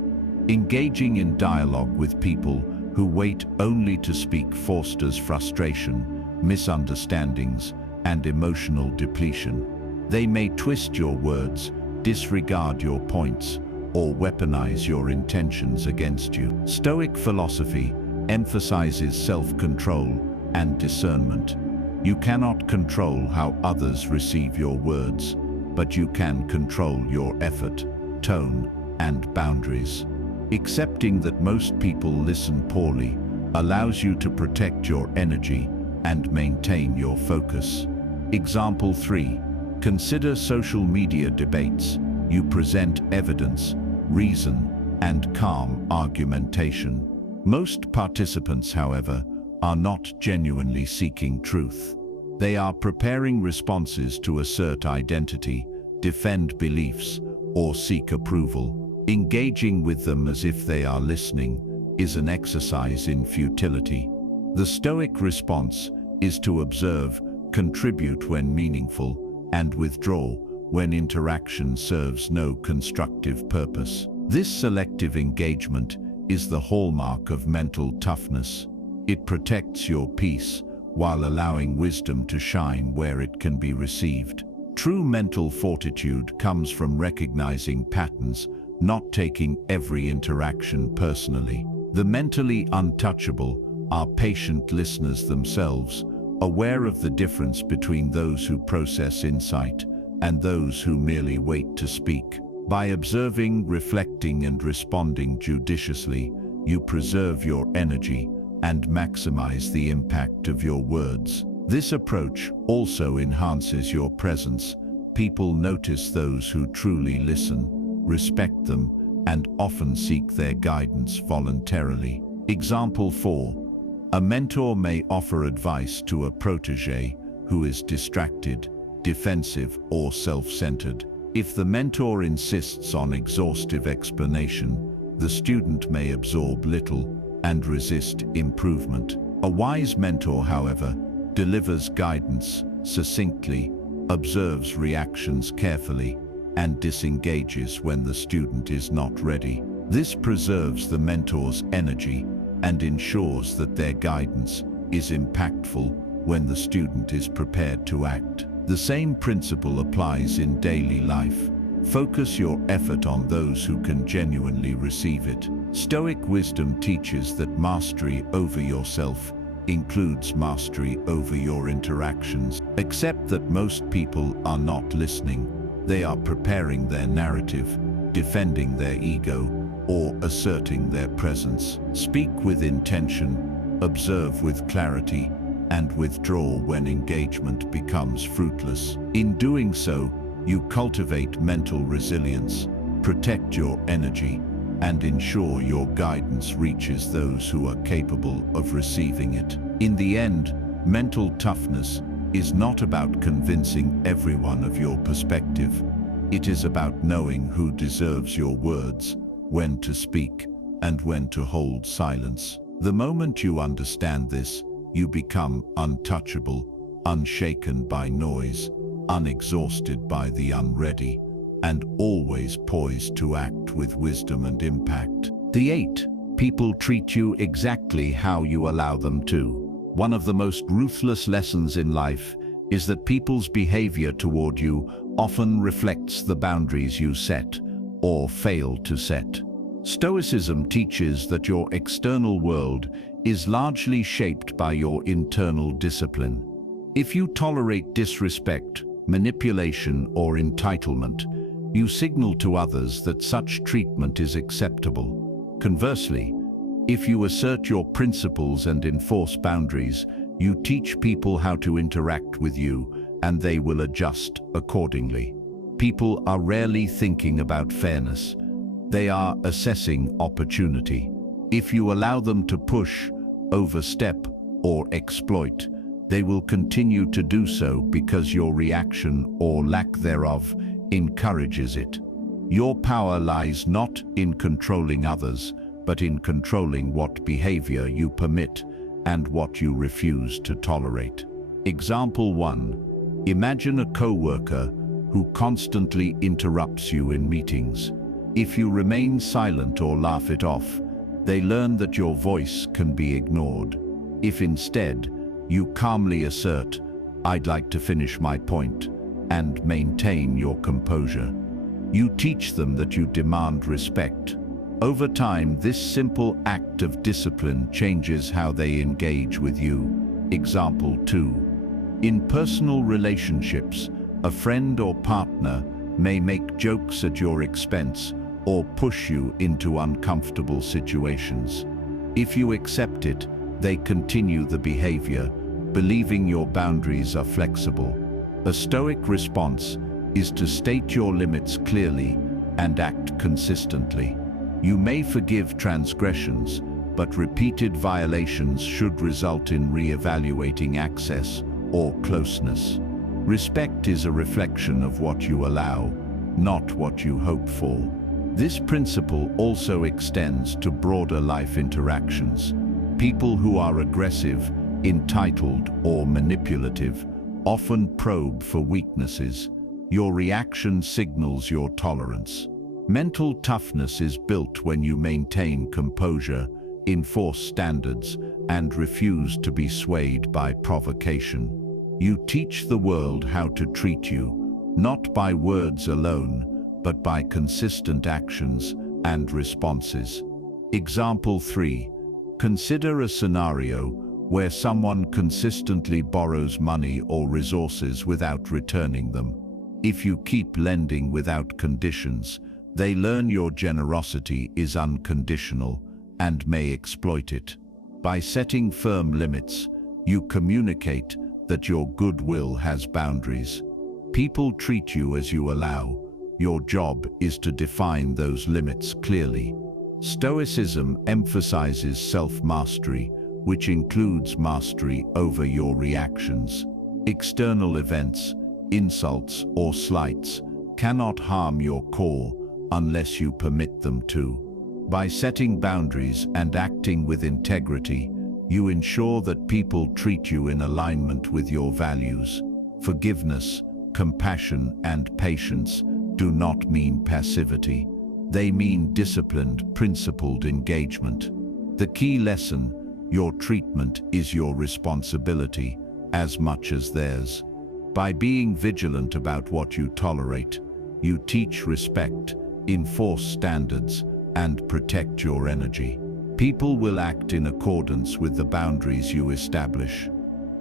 Engaging in dialogue with people who wait only to speak fosters frustration, misunderstandings, and emotional depletion. They may twist your words, disregard your points, or weaponize your intentions against you. Stoic philosophy emphasizes self-control and discernment. You cannot control how others receive your words, but you can control your effort, tone, and boundaries. Accepting that most people listen poorly allows you to protect your energy and maintain your focus. Example 3. Consider social media debates. You present evidence, reason, and calm argumentation. Most participants, however, are not genuinely seeking truth. They are preparing responses to assert identity, defend beliefs, or seek approval. Engaging with them as if they are listening is an exercise in futility. The Stoic response is to observe, contribute when meaningful, and withdraw when interaction serves no constructive purpose. This selective engagement is the hallmark of mental toughness. It protects your peace while allowing wisdom to shine where it can be received. True mental fortitude comes from recognizing patterns, not taking every interaction personally. The mentally untouchable are patient listeners themselves, aware of the difference between those who process insight and those who merely wait to speak. By observing, reflecting, and responding judiciously, you preserve your energy and maximize the impact of your words. This approach also enhances your presence. People notice those who truly listen, respect them, and often seek their guidance voluntarily. Example 4. A mentor may offer advice to a protege who is distracted, defensive, or self-centered. If the mentor insists on exhaustive explanation, the student may absorb little and resist improvement. A wise mentor, however, delivers guidance succinctly, observes reactions carefully, and disengages when the student is not ready. This preserves the mentor's energy and ensures that their guidance is impactful when the student is prepared to act. The same principle applies in daily life. Focus your effort on those who can genuinely receive it. Stoic wisdom teaches that mastery over yourself includes mastery over your interactions. Accept that most people are not listening. They are preparing their narrative, defending their ego, or asserting their presence. Speak with intention, observe with clarity, and withdraw when engagement becomes fruitless. In doing so, you cultivate mental resilience, protect your energy, and ensure your guidance reaches those who are capable of receiving it. In the end, mental toughness is not about convincing everyone of your perspective. It is about knowing who deserves your words, when to speak, and when to hold silence. The moment you understand this, you become untouchable, unshaken by noise, unexhausted by the unready, and always poised to act with wisdom and impact. The 8. People treat you exactly how you allow them to. One of the most ruthless lessons in life is that people's behavior toward you often reflects the boundaries you set or fail to set. Stoicism teaches that your external world is largely shaped by your internal discipline. If you tolerate disrespect, manipulation, or entitlement, you signal to others that such treatment is acceptable. Conversely, if you assert your principles and enforce boundaries, you teach people how to interact with you, and they will adjust accordingly. People are rarely thinking about fairness. They are assessing opportunity. If you allow them to push, overstep, or exploit, they will continue to do so because your reaction, or lack thereof, encourages it. Your power lies not in controlling others, but in controlling what behavior you permit and what you refuse to tolerate. Example 1. Imagine a co-worker who constantly interrupts you in meetings. If you remain silent or laugh it off, they learn that your voice can be ignored. If instead, you calmly assert, "I'd like to finish my point," and maintain your composure, you teach them that you demand respect. Over time, this simple act of discipline changes how they engage with you. Example 2. In personal relationships, a friend or partner may make jokes at your expense or push you into uncomfortable situations. If you accept it, they continue the behavior, believing your boundaries are flexible. A Stoic response is to state your limits clearly and act consistently. You may forgive transgressions, but repeated violations should result in re-evaluating access or closeness. Respect is a reflection of what you allow, not what you hope for. This principle also extends to broader life interactions. People who are aggressive, entitled, or manipulative often probe for weaknesses. Your reaction signals your tolerance. Mental toughness is built when you maintain composure, enforce standards, and refuse to be swayed by provocation. You teach the world how to treat you, not by words alone, but by consistent actions and responses. Example 3. Consider a scenario where someone consistently borrows money or resources without returning them. If you keep lending without conditions, they learn your generosity is unconditional and may exploit it. By setting firm limits, you communicate that your goodwill has boundaries. People treat you as you allow. Your job is to define those limits clearly. Stoicism emphasizes self-mastery, which includes mastery over your reactions. External events, insults or slights, cannot harm your core unless you permit them to. By setting boundaries and acting with integrity, you ensure that people treat you in alignment with your values. Forgiveness, compassion, and patience do not mean passivity. They mean disciplined, principled engagement. The key lesson: your treatment is your responsibility as much as theirs. By being vigilant about what you tolerate, you teach respect, enforce standards, and protect your energy. People will act in accordance with the boundaries you establish.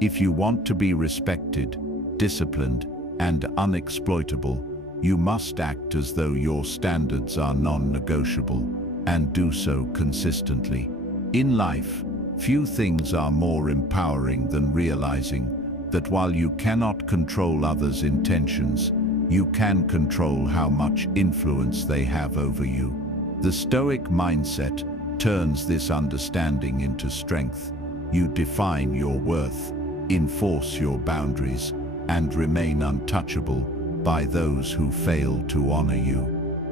If you want to be respected, disciplined, and unexploitable, you must act as though your standards are non-negotiable, and do so consistently. In life, few things are more empowering than realizing that while you cannot control others' intentions, you can control how much influence they have over you. The Stoic mindset turns this understanding into strength. You define your worth, enforce your boundaries, and remain untouchable by those who fail to honor you.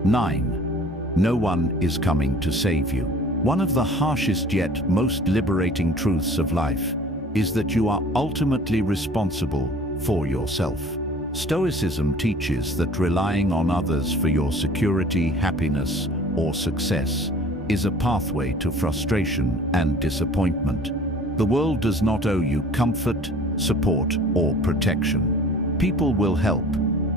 9. No one is coming to save you. One of the harshest yet most liberating truths of life is that you are ultimately responsible for yourself. Stoicism teaches that relying on others for your security, happiness, or success is a pathway to frustration and disappointment. The world does not owe you comfort, support, or protection. People will help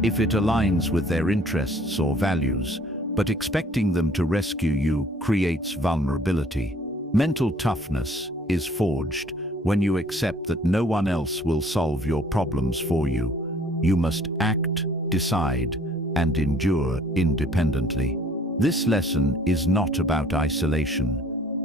if it aligns with their interests or values, but expecting them to rescue you creates vulnerability. Mental toughness is forged when you accept that no one else will solve your problems for you. You must act, decide, and endure independently. This lesson is not about isolation.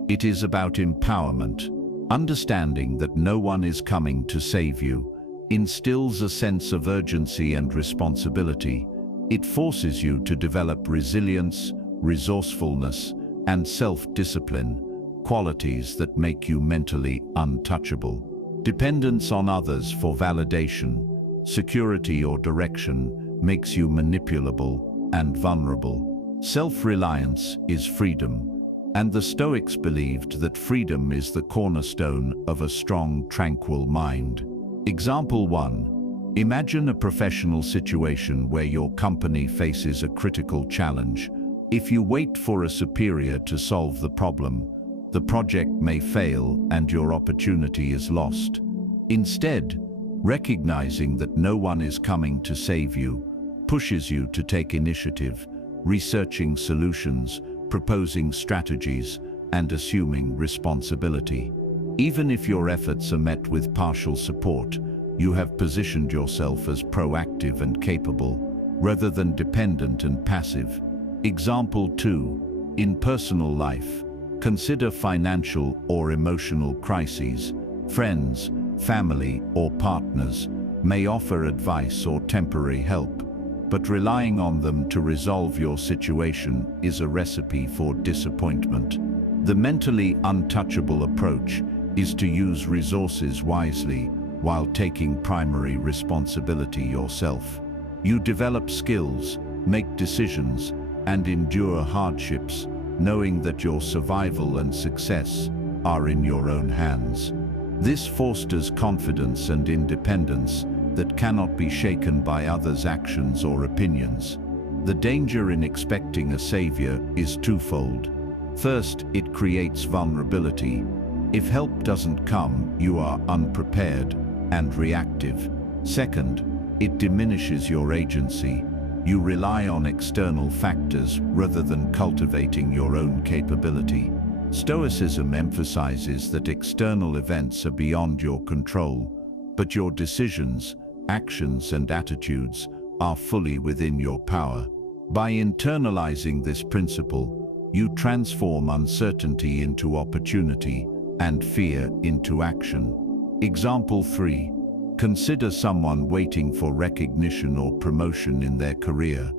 It is about empowerment. Understanding that no one is coming to save you instills a sense of urgency and responsibility. It forces you to develop resilience, resourcefulness, and self-discipline, qualities that make you mentally untouchable. Dependence on others for validation, security, or direction makes you manipulable and vulnerable. Self-reliance is freedom, And the Stoics believed that freedom is the cornerstone of a strong, tranquil mind. Example 1. Imagine a professional situation where your company faces a critical challenge. If you wait for a superior to solve the problem, the project may fail and your opportunity is lost. Instead, recognizing that no one is coming to save you pushes you to take initiative, researching solutions, proposing strategies, and assuming responsibility. Even if your efforts are met with partial support, you have positioned yourself as proactive and capable, rather than dependent and passive. Example 2. In personal life, consider financial or emotional crises. Friends, family, or partners may offer advice or temporary help, but relying on them to resolve your situation is a recipe for disappointment. The mentally untouchable approach is to use resources wisely while taking primary responsibility yourself. You develop skills, make decisions, and endure hardships, knowing that your survival and success are in your own hands. This fosters confidence and independence that cannot be shaken by others' actions or opinions. The danger in expecting a savior is twofold. First, it creates vulnerability. If help doesn't come, you are unprepared and reactive. Second, it diminishes your agency. You rely on external factors rather than cultivating your own capability. Stoicism emphasizes that external events are beyond your control, but your decisions, actions, and attitudes are fully within your power. By internalizing this principle, you transform uncertainty into opportunity and fear into action. Example 3. Consider someone waiting for recognition or promotion in their career.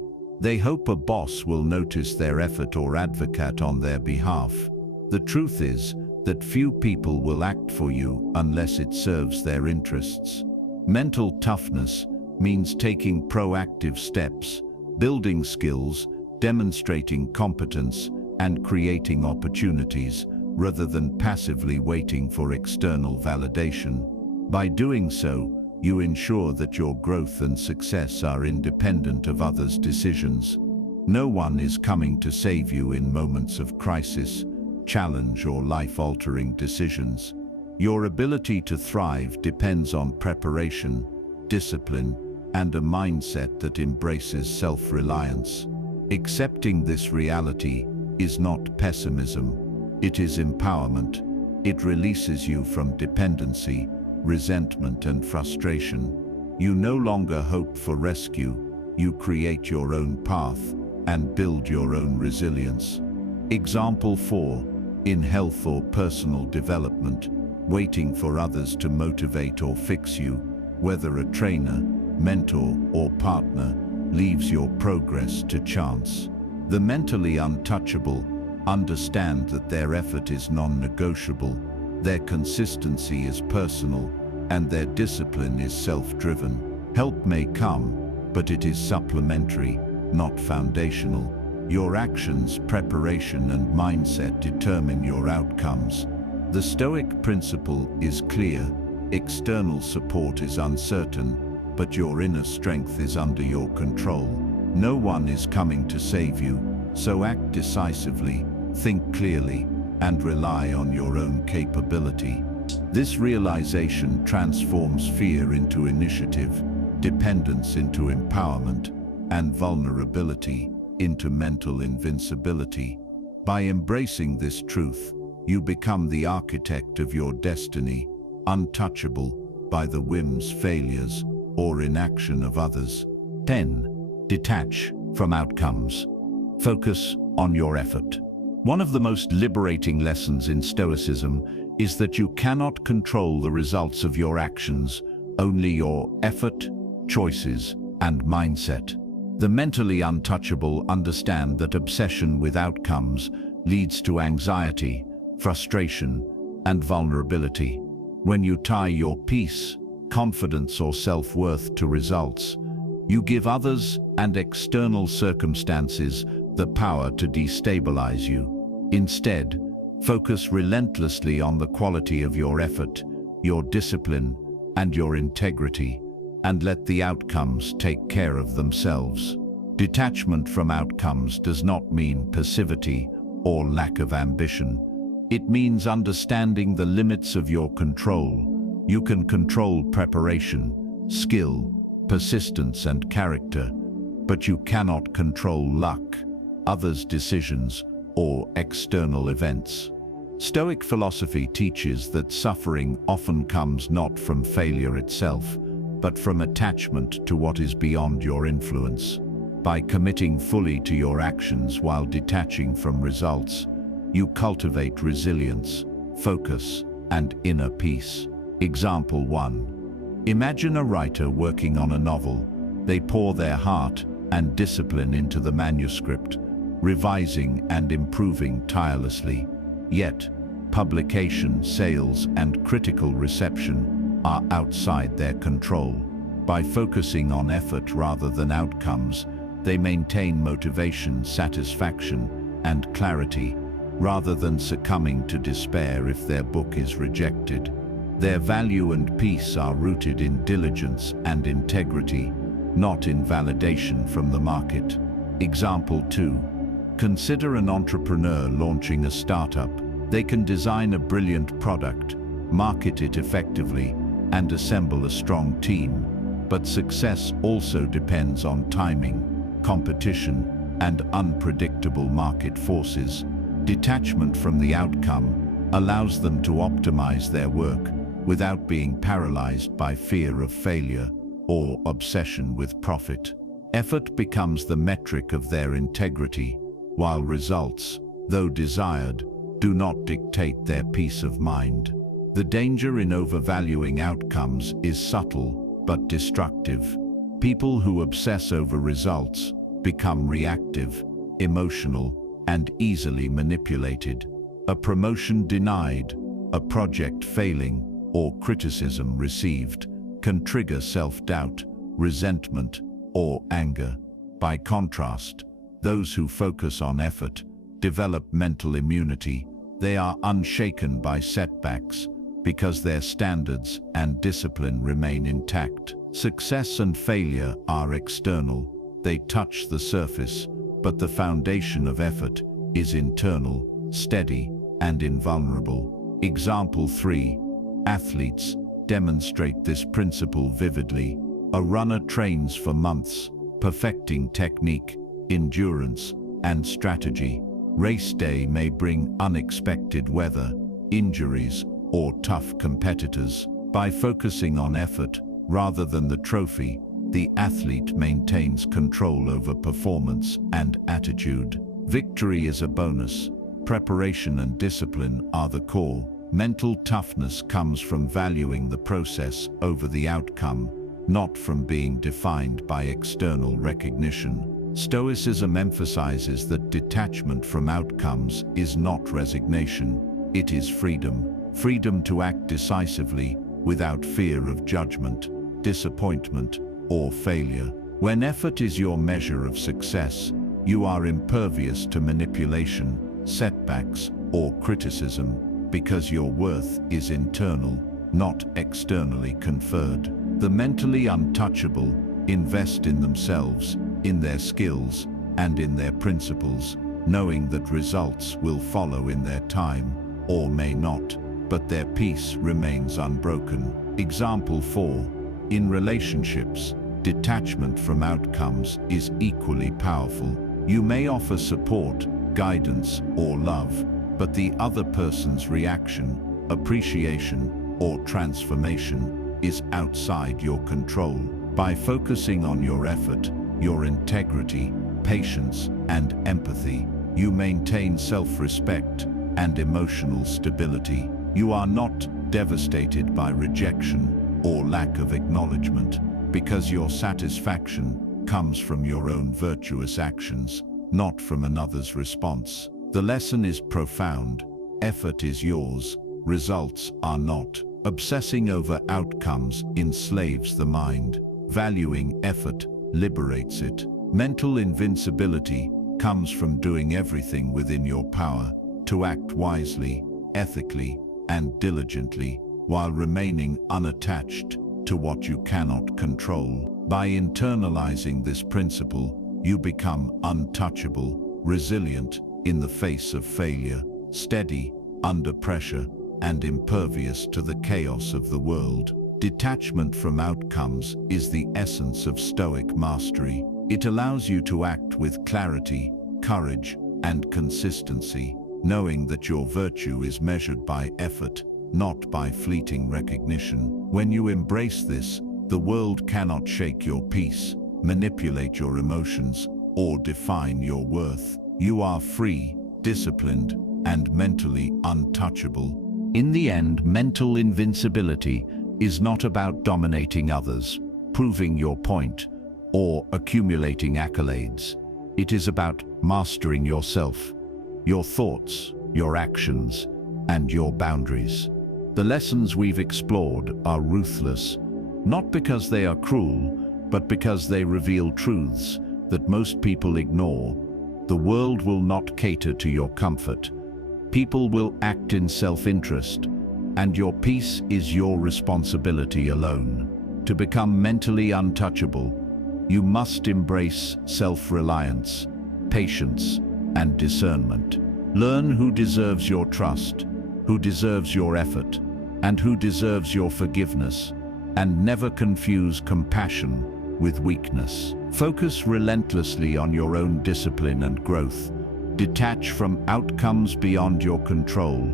They hope a boss will notice their effort or advocate on their behalf. The truth is that few people will act for you unless it serves their interests. Mental toughness means taking proactive steps, building skills, demonstrating competence, and creating opportunities, rather than passively waiting for external validation. By doing so, you ensure that your growth and success are independent of others' decisions. No one is coming to save you in moments of crisis, challenge, or life-altering decisions. Your ability to thrive depends on preparation, discipline, and a mindset that embraces self-reliance. Accepting this reality is not pessimism. It is empowerment. It releases you from dependency, resentment, and frustration. You no longer hope for rescue. You create your own path and build your own resilience. Example 4. In health or personal development, waiting for others to motivate or fix you, whether a trainer, mentor, or partner, leaves your progress to chance. The mentally untouchable understand that their effort is non-negotiable, their consistency is personal, and their discipline is self-driven. Help may come, but it is supplementary, not foundational. Your actions, preparation, and mindset determine your outcomes. The Stoic principle is clear. External support is uncertain, but your inner strength is under your control. No one is coming to save you, so act decisively, think clearly, and rely on your own capability. This realization transforms fear into initiative, dependence into empowerment, and vulnerability into mental invincibility. By embracing this truth, you become the architect of your destiny, untouchable by the whims, failures, or inaction of others. 10. Detach from outcomes. Focus on your effort. One of the most liberating lessons in Stoicism is that you cannot control the results of your actions, only your effort, choices, and mindset. The mentally untouchable understand that obsession with outcomes leads to anxiety, frustration, and vulnerability. When you tie your peace, confidence, or self-worth to results, you give others and external circumstances the power to destabilize you. Instead, focus relentlessly on the quality of your effort, your discipline, and your integrity, and let the outcomes take care of themselves. Detachment from outcomes does not mean passivity or lack of ambition. It means understanding the limits of your control. You can control preparation, skill, persistence, and character, but you cannot control luck, others' decisions, or external events. Stoic philosophy teaches that suffering often comes not from failure itself, but from attachment to what is beyond your influence. By committing fully to your actions while detaching from results, you cultivate resilience, focus, and inner peace. Example 1. Imagine a writer working on a novel. They pour their heart and discipline into the manuscript, revising and improving tirelessly. Yet, publication, sales, and critical reception are outside their control. By focusing on effort rather than outcomes, they maintain motivation, satisfaction, and clarity, rather than succumbing to despair if their book is rejected. Their value and peace are rooted in diligence and integrity, not in validation from the market. Example 2. Consider an entrepreneur launching a startup. They can design a brilliant product, market it effectively, and assemble a strong team. But success also depends on timing, competition, and unpredictable market forces. Detachment from the outcome allows them to optimize their work without being paralyzed by fear of failure or obsession with profit. Effort becomes the metric of their integrity, while results, though desired, do not dictate their peace of mind. The danger in overvaluing outcomes is subtle but destructive. People who obsess over results become reactive, emotional, and easily manipulated. A promotion denied, a project failing, or criticism received can trigger self-doubt, resentment, or anger. By contrast, those who focus on effort develop mental immunity. They are unshaken by setbacks because their standards and discipline remain intact. Success and failure are external. They touch the surface, but the foundation of effort is internal, steady, and invulnerable. Example 3. Athletes demonstrate this principle vividly. A runner trains for months, perfecting technique, endurance, and strategy. Race day may bring unexpected weather, injuries, or tough competitors. By focusing on effort rather than the trophy, the athlete maintains control over performance and attitude. Victory is a bonus. Preparation and discipline are the core. Mental toughness comes from valuing the process over the outcome, not from being defined by external recognition. Stoicism emphasizes that detachment from outcomes is not resignation, it is freedom. Freedom to act decisively without fear of judgment, disappointment, or failure. When effort is your measure of success, you are impervious to manipulation, setbacks, or criticism, because your worth is internal, not externally conferred. The mentally untouchable invest in themselves, in their skills, and in their principles, knowing that results will follow in their time, or may not, but their peace remains unbroken. Example 4. In relationships, detachment from outcomes is equally powerful. You may offer support, guidance, or love, but the other person's reaction, appreciation, or transformation is outside your control. By focusing on your effort, your integrity, patience, and empathy, you maintain self-respect and emotional stability. You are not devastated by rejection or lack of acknowledgement, because your satisfaction comes from your own virtuous actions, not from another's response. The lesson is profound. Effort is yours, results are not. Obsessing over outcomes enslaves the mind. Valuing effort liberates it. Mental invincibility comes from doing everything within your power, to act wisely, ethically, and diligently, while remaining unattached to what you cannot control. By internalizing this principle, you become untouchable, resilient in the face of failure, steady under pressure, and impervious to the chaos of the world. Detachment from outcomes is the essence of Stoic mastery. It allows you to act with clarity, courage, and consistency, knowing that your virtue is measured by effort, not by fleeting recognition. When you embrace this, the world cannot shake your peace, manipulate your emotions, or define your worth. You are free, disciplined, and mentally untouchable. In the end, mental invincibility is not about dominating others, proving your point, or accumulating accolades. It is about mastering yourself, your thoughts, your actions, and your boundaries. The lessons we've explored are ruthless, not because they are cruel, but because they reveal truths that most people ignore. The world will not cater to your comfort. People will act in self-interest, and your peace is your responsibility alone. To become mentally untouchable, you must embrace self-reliance, patience, and discernment. Learn who deserves your trust, who deserves your effort, and who deserves your forgiveness, and never confuse compassion with weakness. Focus relentlessly on your own discipline and growth. Detach from outcomes beyond your control,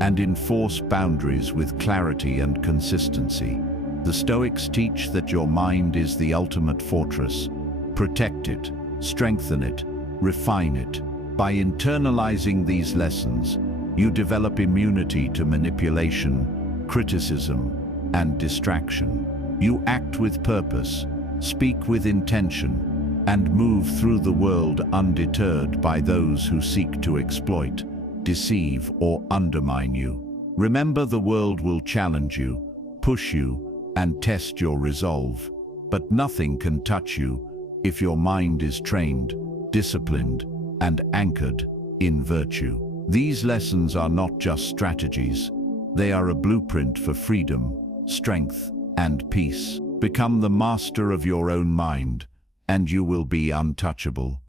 and enforce boundaries with clarity and consistency. The Stoics teach that your mind is the ultimate fortress. Protect it, strengthen it, refine it. By internalizing these lessons, you develop immunity to manipulation, criticism, and distraction. You act with purpose, speak with intention, and move through the world undeterred by those who seek to exploit, deceive, or undermine you. Remember, the world will challenge you, push you, and test your resolve, but nothing can touch you if your mind is trained, disciplined, and anchored in virtue. These lessons are not just strategies, they are a blueprint for freedom, strength, and peace. Become the master of your own mind, and you will be untouchable.